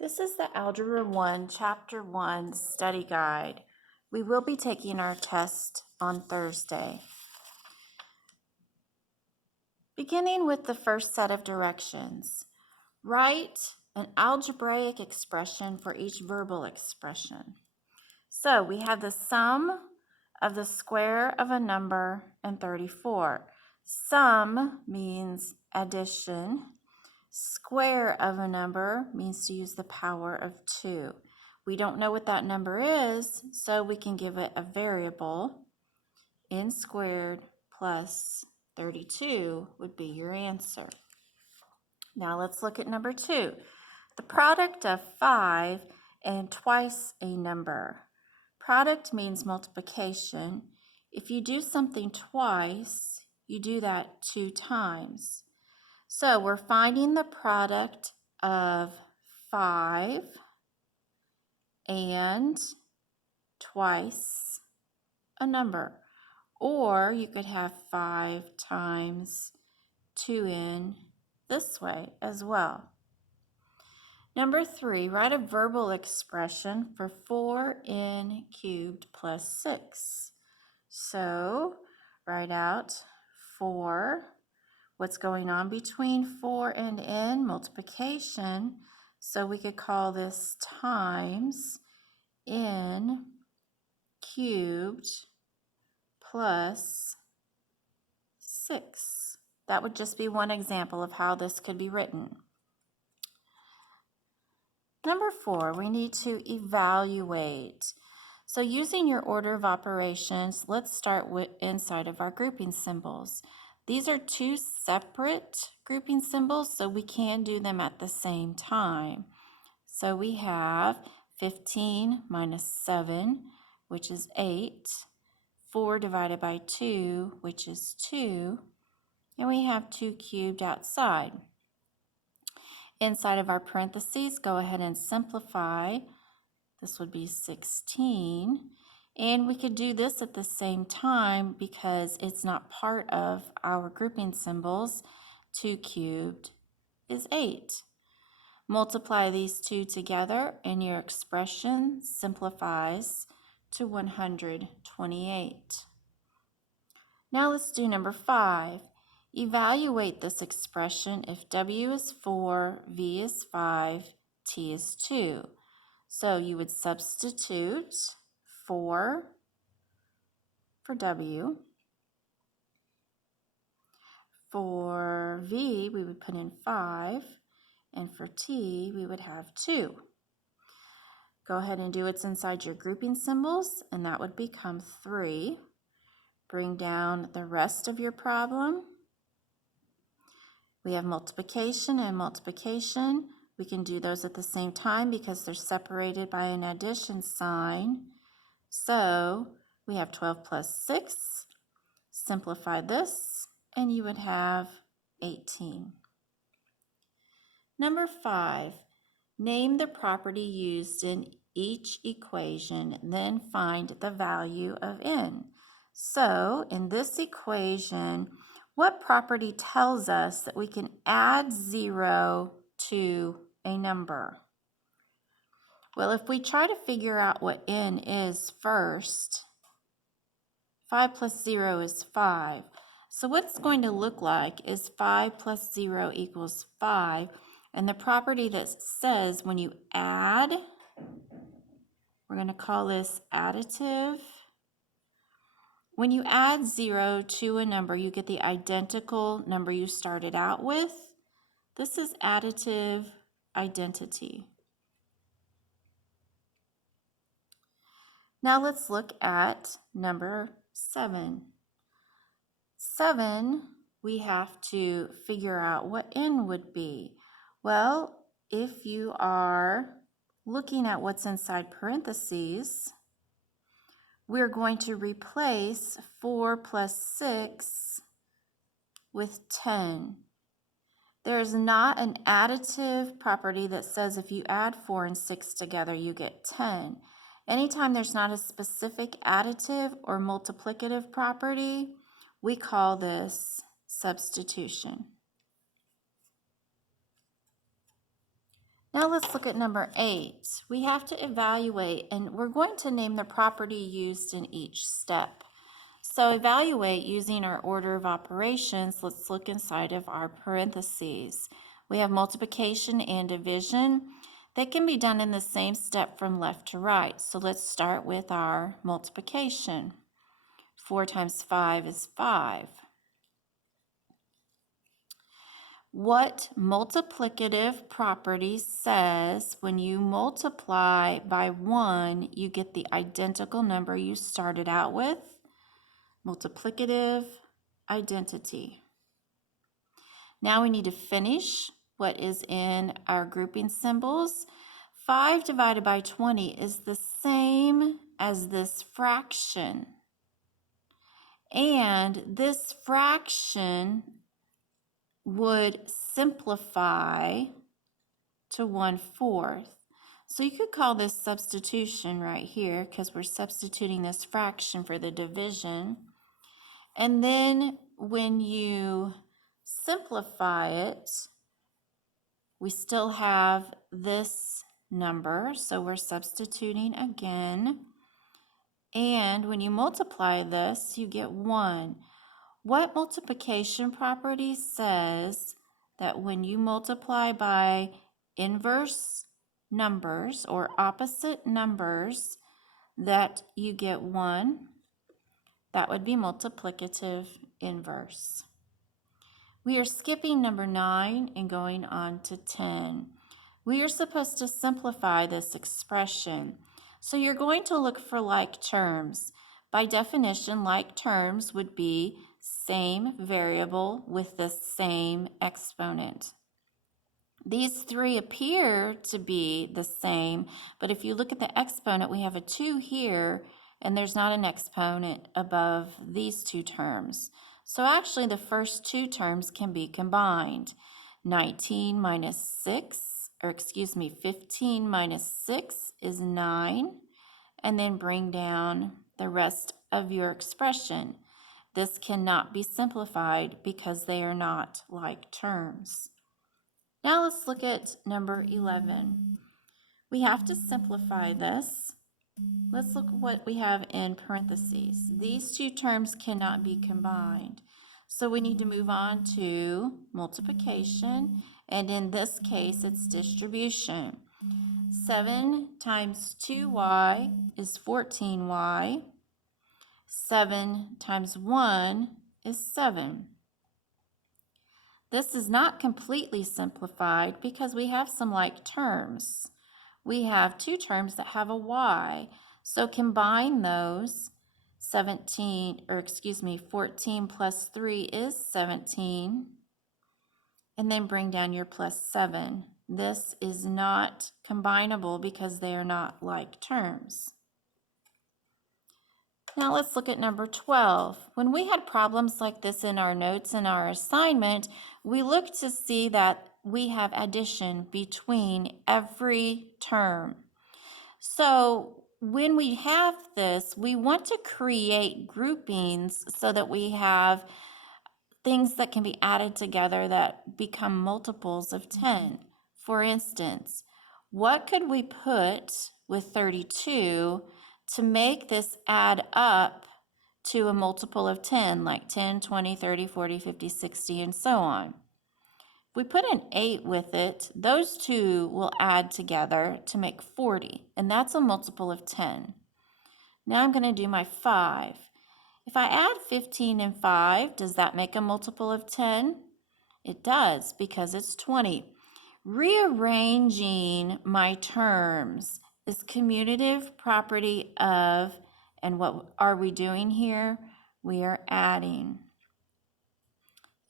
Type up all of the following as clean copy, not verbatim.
This is the Algebra 1, Chapter 1 study guide. We will be taking our test on Thursday. Beginning with the first set of directions, write an algebraic expression for each verbal expression. So we have the sum of the square of a number and 34. Sum means addition. Square of a number means to use the power of 2. We don't know what that number is, so we can give it a variable. N squared plus 32 would be your answer. Now let's look at number 2. The product of 5 and twice a number. Product means multiplication. If you do something twice, you do that 2 times. So we're finding the product of 5 and twice a number. Or you could have 5 times 2n this way as well. Number 3, write a verbal expression for 4n cubed plus 6. So write out 4. What's going on between 4 and n? Multiplication. So we could call this times n cubed plus 6. That would just be one example of how this could be written. Number 4, we need to evaluate. So using your order of operations, let's start with inside of our grouping symbols. These are 2 separate grouping symbols, so we can do them at the same time. So we have 15 minus 7, which is 8, 4 divided by 2, which is 2, and we have 2 cubed outside. Inside of our parentheses, go ahead and simplify. This would be 16. And we could do this at the same time because it's not part of our grouping symbols. 2 cubed is 8. Multiply these two together and your expression simplifies to 128. Now let's do number 5. Evaluate this expression if W is 4, V is 5, T is 2. So you would substitute 4 for W. For V, we would put in 5. And for T, we would have 2. Go ahead and do what's inside your grouping symbols, and that would become 3. Bring down the rest of your problem. We have multiplication and multiplication. We can do those at the same time because they're separated by an addition sign. So we have 12 plus 6. Simplify this, and you would have 18. Number 5, name the property used in each equation, then find the value of n. So in this equation, what property tells us that we can add 0 to a number? Well, if we try to figure out what n is first, 5 plus 0 is 5. So what it's going to look like is 5 plus 0 equals 5. And the property that says when you add, we're going to call this additive. When you add 0 to a number, you get the identical number you started out with. This is additive identity. Now let's look at number 7. 7, we have to figure out what n would be. Well, if you are looking at what's inside parentheses, we're going to replace 4 plus 6 with 10. There's not an additive property that says if you add 4 and 6 together, you get 10. Anytime there's not a specific additive or multiplicative property, we call this substitution. Now let's look at number 8. We have to evaluate, and we're going to name the property used in each step. So evaluate using our order of operations. Let's look inside of our parentheses. We have multiplication and division. They can be done in the same step from left to right. So let's start with our multiplication. 4 times 5 is 5. What multiplicative property says when you multiply by 1, you get the identical number you started out with? Multiplicative identity. Now we need to finish what is in our grouping symbols. 5 divided by 20 is the same as this fraction. And this fraction would simplify to 1/4. So you could call this substitution right here because we're substituting this fraction for the division. And then when you simplify it, we still have this number, so we're substituting again. And when you multiply this, you get 1. What multiplication property says that when you multiply by inverse numbers or opposite numbers that you get 1? That would be multiplicative inverse. We are skipping number 9 and going on to 10. We are supposed to simplify this expression. So you're going to look for like terms. By definition, like terms would be same variable with the same exponent. These three appear to be the same, but if you look at the exponent, we have a 2 here, and there's not an exponent above these two terms. So actually, the first two terms can be combined. 19 minus 6, or excuse me, 15 minus 6 is 9, and then bring down the rest of your expression. This cannot be simplified because they are not like terms. Now let's look at number 11. We have to simplify this. Let's look at what we have in parentheses. These two terms cannot be combined. So we need to move on to multiplication, and in this case, it's distribution. 7 times 2y is 14y. 7 times 1 is 7. This is not completely simplified because we have some like terms. We have two terms that have a y. So combine those. 14 plus 3 is 17. And then bring down your plus 7. This is not combinable because they are not like terms. Now let's look at number 12. When we had problems like this in our notes in our assignment, we looked to see that we have addition between every term. So when we have this, we want to create groupings so that we have things that can be added together that become multiples of 10. For instance, what could we put with 32 to make this add up to a multiple of 10, like 10, 20, 30, 40, 50, 60, and so on? If we put an 8 with it, those two will add together to make 40, and that's a multiple of 10. Now I'm going to do my 5. If I add 15 and 5, does that make a multiple of 10? It does, because it's 20. Rearranging my terms is commutative property of, and what are we doing here? We are adding.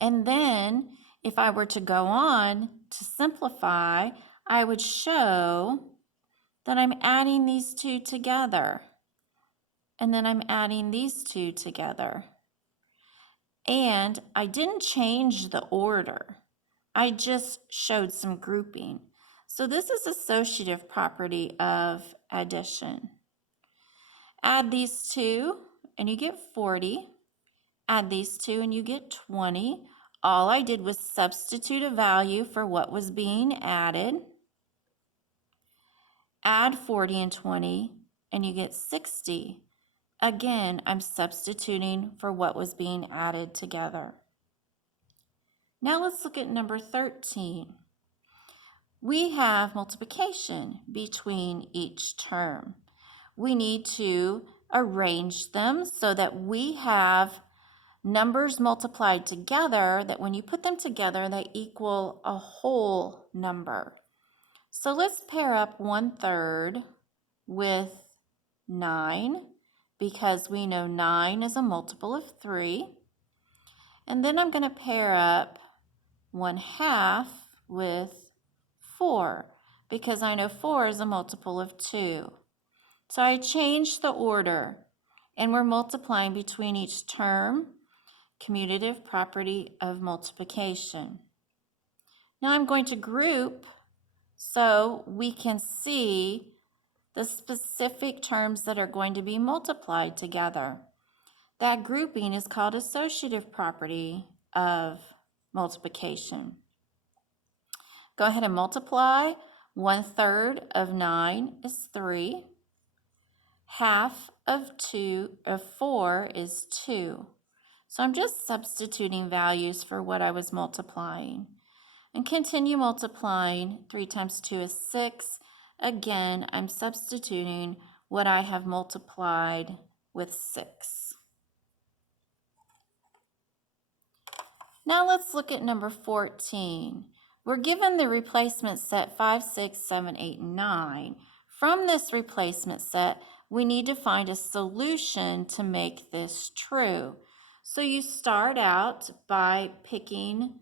And then, if I were to go on to simplify, I would show that I'm adding these two together. And then I'm adding these two together. And I didn't change the order. I just showed some grouping. So this is associative property of addition. Add these two and you get 40. Add these two and you get 20. All I did was substitute a value for what was being added. add 40 and 20, and you get 60. Again, I'm substituting for what was being added together. Now let's look at number 13. We have multiplication between each term. We need to arrange them so that we have numbers multiplied together, that when you put them together, they equal a whole number. So let's pair up 1/3 with 9, because we know 9 is a multiple of 3. And then I'm going to pair up 1/2 with 4, because I know 4 is a multiple of 2. So I changed the order, and we're multiplying between each term, commutative property of multiplication. Now I'm going to group so we can see the specific terms that are going to be multiplied together. That grouping is called associative property of multiplication. Go ahead and multiply. 1/3 of 9 is 3. Half of 4 is 2. So I'm just substituting values for what I was multiplying. And continue multiplying. 3 times 2 is 6. Again, I'm substituting what I have multiplied with 6. Now let's look at number 14. We're given the replacement set 5, 6, 7, 8, and 9. From this replacement set, we need to find a solution to make this true. So you start out by picking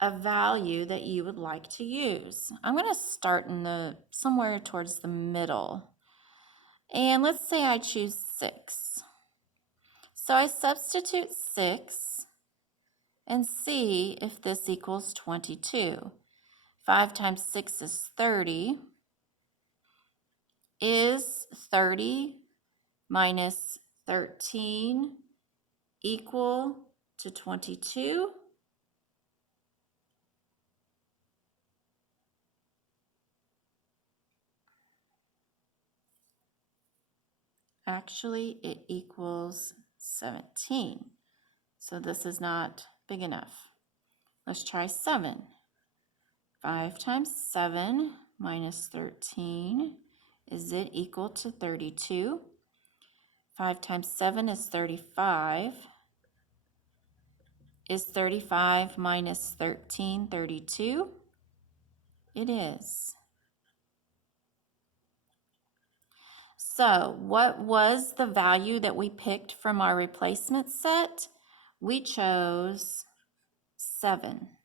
a value that you would like to use. I'm going to start in somewhere towards the middle. And let's say I choose 6. So I substitute 6 and see if this equals 22. 5 times 6 is 30. Is 30 minus 13 equal to 22? Actually, it equals 17. So this is not big enough. Let's try 7. 5 times 7 minus 13, is it equal to 32? 5 times 7 is 35. Is 35 minus 13 32? It is. So what was the value that we picked from our replacement set? We chose 7.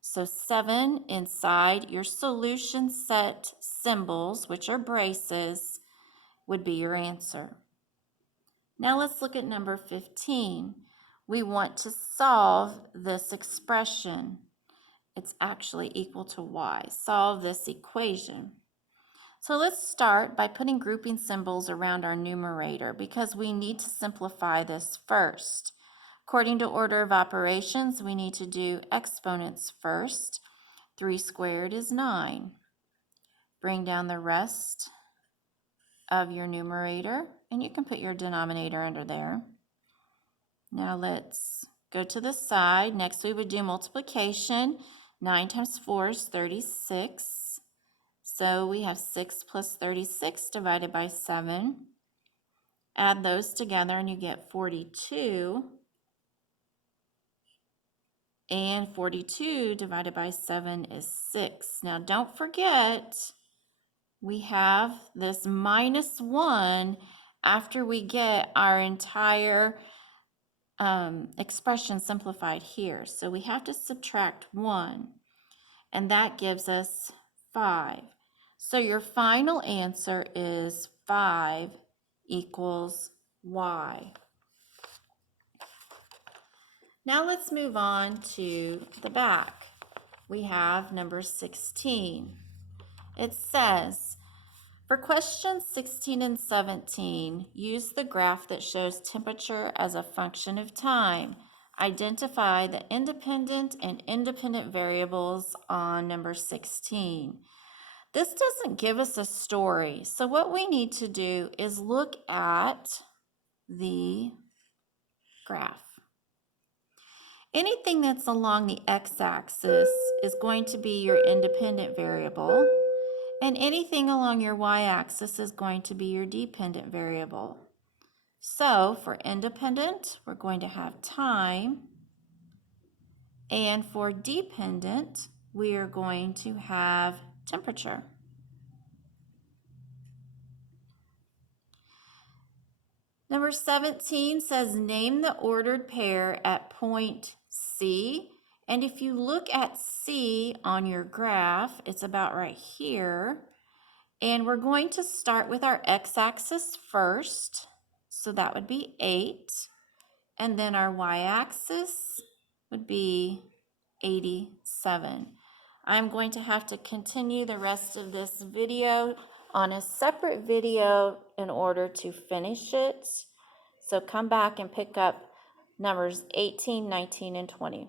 So 7 inside your solution set symbols, which are braces, would be your answer. Now let's look at number 15. We want to solve this expression. It's actually equal to y. Solve this equation. So let's start by putting grouping symbols around our numerator, because we need to simplify this first. According to order of operations, we need to do exponents first. 3 squared is 9. Bring down the rest of your numerator, and you can put your denominator under there. Now let's go to the side. Next we would do multiplication. 9 times 4 is 36. So we have 6 plus 36 divided by 7. Add those together and you get 42. And 42 divided by 7 is 6. Now don't forget, we have this minus 1 after we get our entire expression simplified here. So we have to subtract 1, and that gives us 5. So your final answer is 5 equals y. Now let's move on to the back. We have number 16. It says, for questions 16 and 17, use the graph that shows temperature as a function of time. Identify the independent and independent variables on number 16. This doesn't give us a story. So what we need to do is look at the graph. Anything that's along the x-axis is going to be your independent variable, and anything along your y-axis is going to be your dependent variable. So for independent, we're going to have time, and for dependent, we are going to have temperature. Number 17 says name the ordered pair at point C. And if you look at C on your graph, it's about right here. And we're going to start with our x-axis first. So that would be 8. And then our y-axis would be 87. I'm going to have to continue the rest of this video on a separate video in order to finish it. So come back and pick up numbers 18, 19, and 20.